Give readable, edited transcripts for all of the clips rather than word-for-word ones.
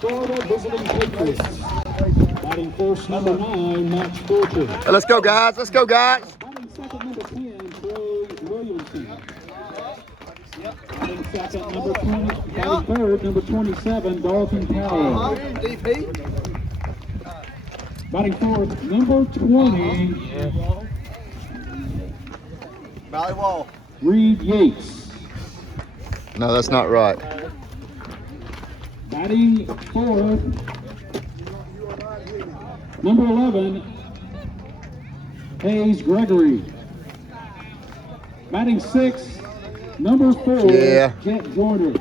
Florida visiting Patriots. Batting first, number 9, Max Fortune. Let's go, guys. Let's go, guys. Batting second, number 10, Trey Williamson. Batting second, number 20. Batting third, number 27, Dalton Powell. Batting fourth, number 20, Volleyball. Reed Yates. No, that's not right. Batting fourth, number 11, Hayes Gregory. Batting sixth, number 4, Yeah. Jet Joyner.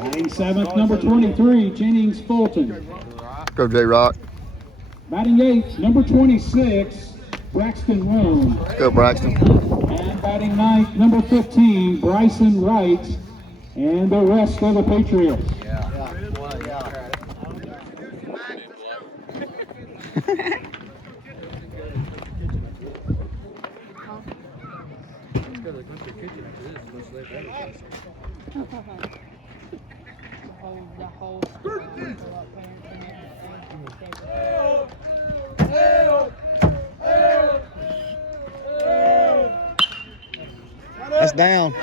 Batting seventh, number 23, Jennings Fulton. Go, J-Rock. Batting eighth, number 26, Braxton Rome. Let's go, Braxton. And batting ninth, number 15, Bryson Wright. And the rest of the Patriots. That's down.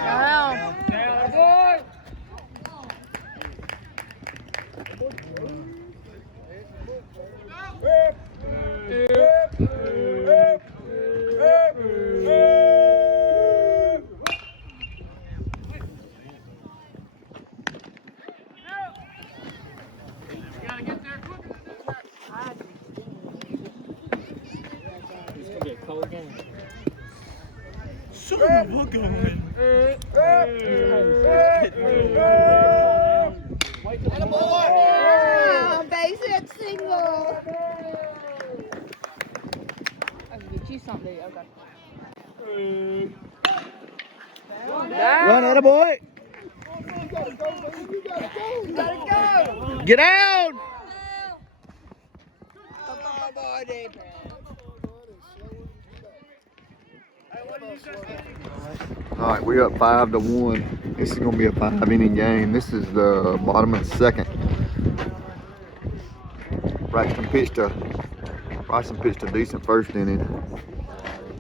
Base hit single. I can get you something. Okay. Run, attaboy. Get out. All right, we're up 5-1. This is gonna be a 5-inning game. This is the bottom of the second. Bryson pitched a decent first inning.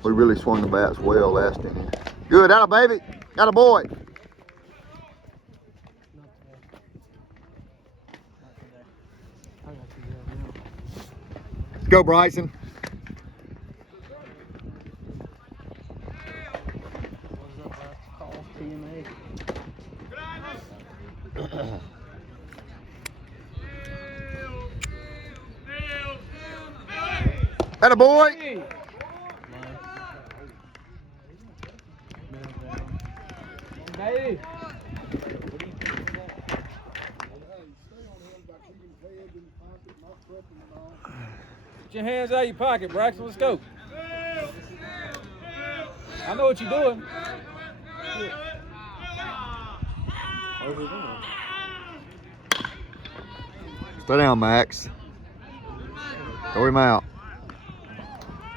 We really swung the bats well last inning. Good, atta baby, atta boy. Let's go, Bryson. Atta boy. Get your hands out of your pocket, Braxton. Let's go. I know what you're doing. Stay down, Max. Throw him out.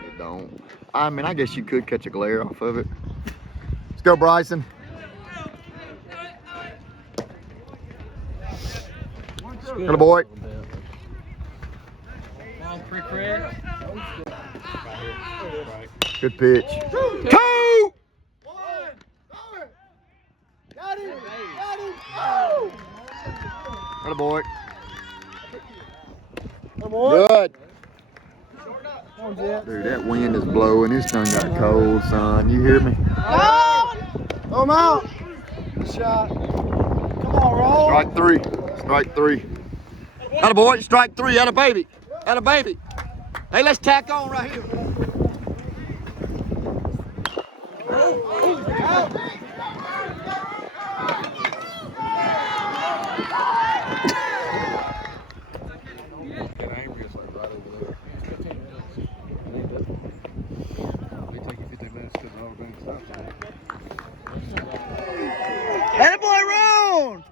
It don't. I mean, I guess you could catch a glare off of it. Let's go, Bryson. Good boy. Good pitch. Two! Got him! Oh! Good boy. Good. Dude, that wind is blowing. This thing got cold, son. You hear me? Throw him out. Good shot. Come on, roll. Strike three. Strike three. Atta boy. Strike three. Atta baby. Atta baby. Hey, let's tack on right here. Atta boy, round.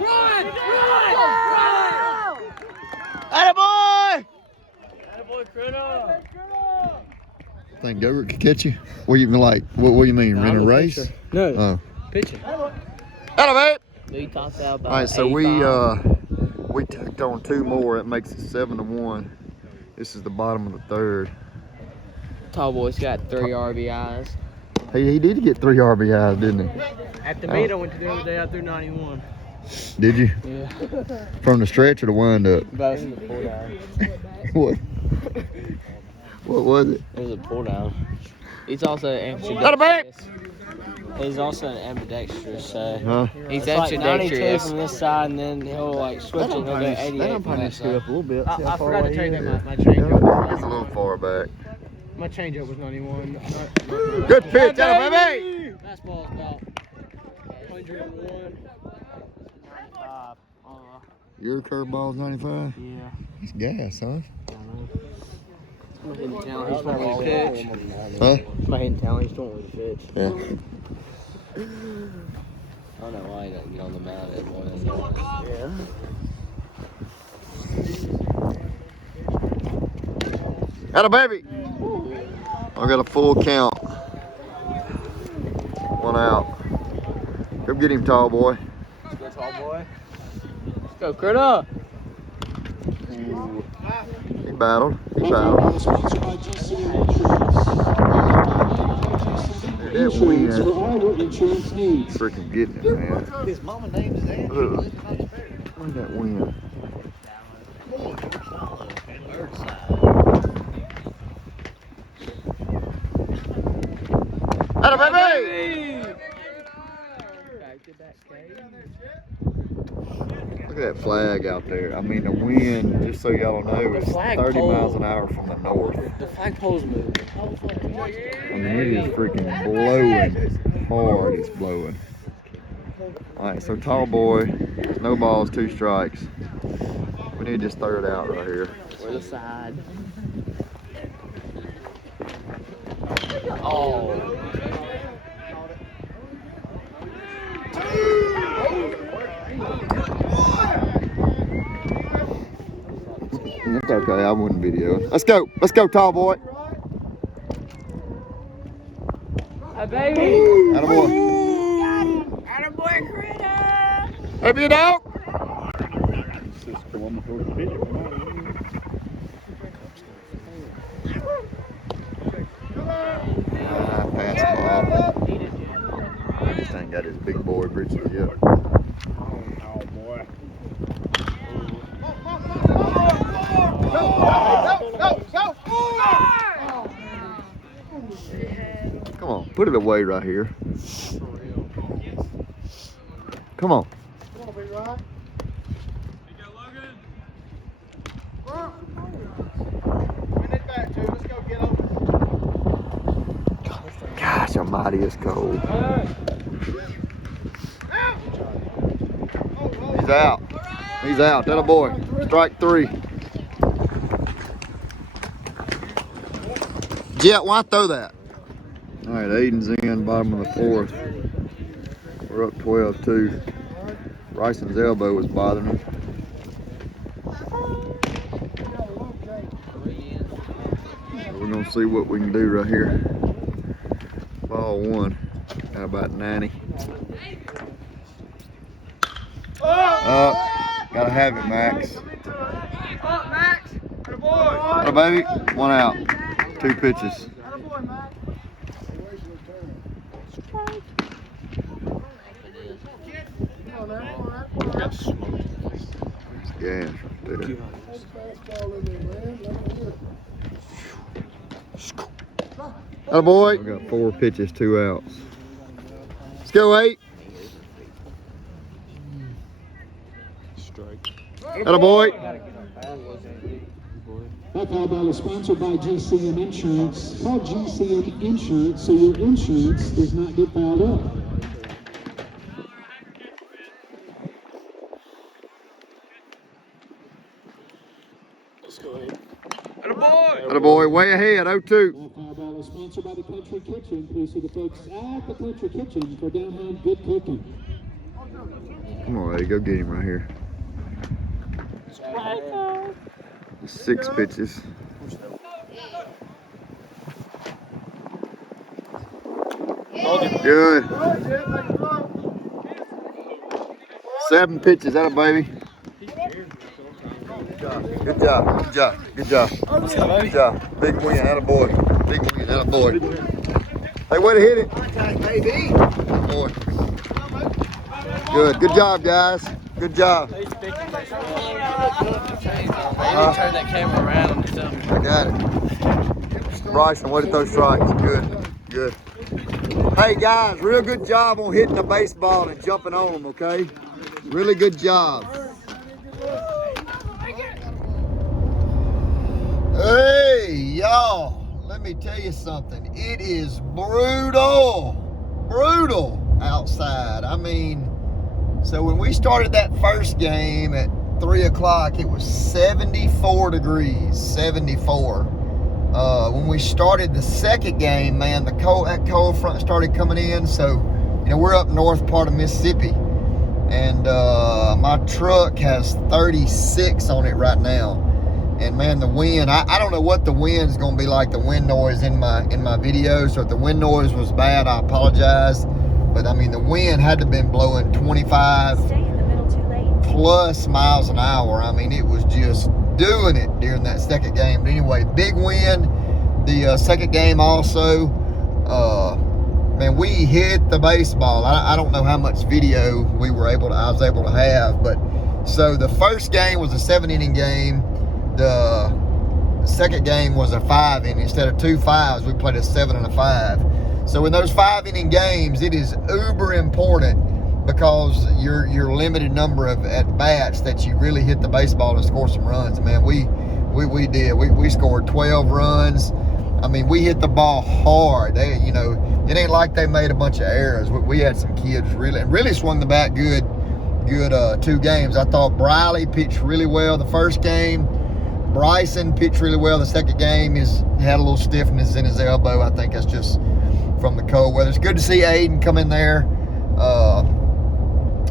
Run! Run! think Gilbert could catch you? What do you like? What do you mean? No, in I'm a a race? pitcher. No. Oh. Pitching. Hello, mate. We talked about All right, so 85. we tacked on 2 more. It makes it 7-1. This is the bottom of the 3rd. Tall boy's got 3 RBIs. He did get 3 RBIs, didn't he? At the meet I went to the other day, I threw 91. Did you? Yeah. From the stretch or the wind up? Both in the pull down. What? What was it? It was a pull down. He's also Hello, mate. ambidextrous. He's also an ambidextrous, so Huh? he's It's like 92 ambidextrous. from this side, and then he'll like switch it. He'll go 88 from that side. a little bit. I forgot to tell you that my It's changeup. a little far back. My changeup was 91. Good pitch, hello, baby. Fastball's about 101. Your curveball's 95? Yeah. It's gas, huh? My hidden talent, he's don't really pitch. Huh? My hidden talent, he's don't really pitch. Yeah. I don't know why he doesn't get on the mound anymore. Yeah. Hello, baby. I got a full count. 1 out. Go get him, tall boy. Let's go, tall boy. Let's go, Critter. He battled. He battled. Sponsored by GCM Insurance. That wind. Insurance for all your insurance needs. Freaking getting it, man. His mama name is there. Look at that wind. Hello, baby! Look at that flag out there. I mean, the wind, just so y'all know, is 30 miles an hour from the north. The flagpole's moving. I mean, it is freaking blowing hard. It's blowing. All right, so tall boy, no balls, 2 strikes. We need to just throw it out right here. We're the side. Oh. It's okay, I wouldn't video it. Let's go, tall boy. Hey, baby. Attaboy. Attaboy, Critter! Hey, be a dog. Pass ball. This thing got his big boy britches yet. Come on, put it away right here. Come on. Gosh almighty, it's cold. He's out. He's out. That a boy. Strike 3. Jet, why throw that? All right, Aiden's in, bottom of the 4th. We're up 12-2. Bryson's elbow was bothering him. We're gonna see what we can do right here. Ball 1 at about 90. Gotta have it, Max. Up, Max. Good boy. Hello, baby. 1 out. 2 pitches. Gas right there. Hello, boy. We got 4 pitches, 2 outs. Let's go, 8. Hello, boy. That call ball is sponsored by GCM Insurance. Call GCM Insurance so your insurance does not get piled up. Hello, boy. Way ahead, 0-2. That call ball is sponsored by the Country Kitchen. Please see the folks at the Country Kitchen for down-home good cooking. Come on, Eddie. Go get him right here. 6 pitches. Good. 7 pitches, that a baby. Good job. Good job. Good job. Good job. Big win, that a boy. Big win, that a boy. Hey, way to hit it. Baby. Boy. Good. Good job, guys. Good job. Turn that camera around and stuff. I got it. Bryson, way to throw strikes. Good. Good. Hey, guys, real good job on hitting the baseball and jumping on them, okay? Really good job. Hey, y'all, let me tell you something. It is brutal outside. I mean, so when we started that first game at 3 o'clock, it was 74 degrees, 74. When we started the second game, man, that cold front started coming in. So, you know, we're up north part of Mississippi, and my truck has 36 on it right now. And man, the wind, I don't know what the wind's gonna be like, the wind noise in my video. So if the wind noise was bad, I apologize. But I mean, the wind had to have been blowing 25 plus miles an hour. I mean, it was just doing it during that second game. But anyway, big win. The second game also, man, we hit the baseball. I don't know how much video I was able to have, but so the first game was a 7-inning game. The second game was a 5-inning. Instead of 2 5s, we played a 7 and a 5. So in those 5-inning games, it is uber important, because your limited number of at bats that you really hit the baseball and score some runs. Man, we did. We scored 12 runs. I mean, we hit the ball hard. They, you know, it ain't like they made a bunch of errors. We had some kids really swung the bat good 2 games. I thought Briley pitched really well the first game. Bryson pitched really well the second game. Had a little stiffness in his elbow. I think that's just from the cold weather. It's good to see Aiden come in there.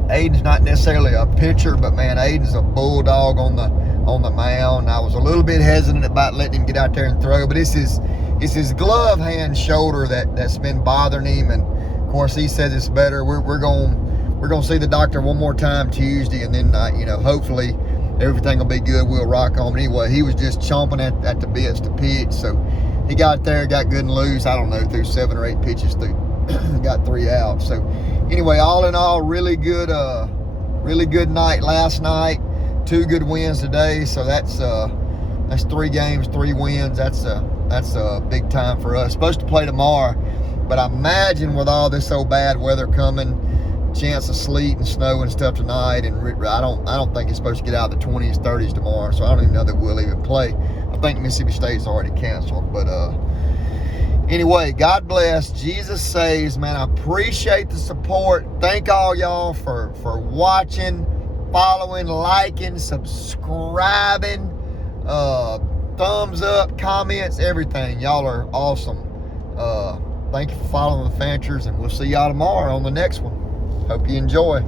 Aiden's not necessarily a pitcher, but man, Aiden's a bulldog on the mound. I was a little bit hesitant about letting him get out there and throw, but it's his glove hand shoulder that's been bothering him, and of course he says it's better. We're gonna see the doctor one more time Tuesday, and then you know, hopefully everything will be good. We'll rock on. But anyway, he was just chomping at the bits to pitch, so he got there, got good and loose. I don't know, through 7 or 8 pitches, got 3 outs. So anyway, all in all, really good night last night. 2 good wins today. So that's 3 games, 3 wins. That's a big time for us. Supposed to play tomorrow, but I imagine with all this old bad weather coming, chance of sleet and snow and stuff tonight, and I don't think it's supposed to get out of the 20s, 30s tomorrow. So I don't even know that we'll even play. I think Mississippi State's already canceled, but anyway, God bless. Jesus saves, man. I appreciate the support. Thank all y'all for watching, following, liking, subscribing, thumbs up, comments, everything. Y'all are awesome. Thank you for following the Fanchers, and we'll see y'all tomorrow on the next one. Hope you enjoy.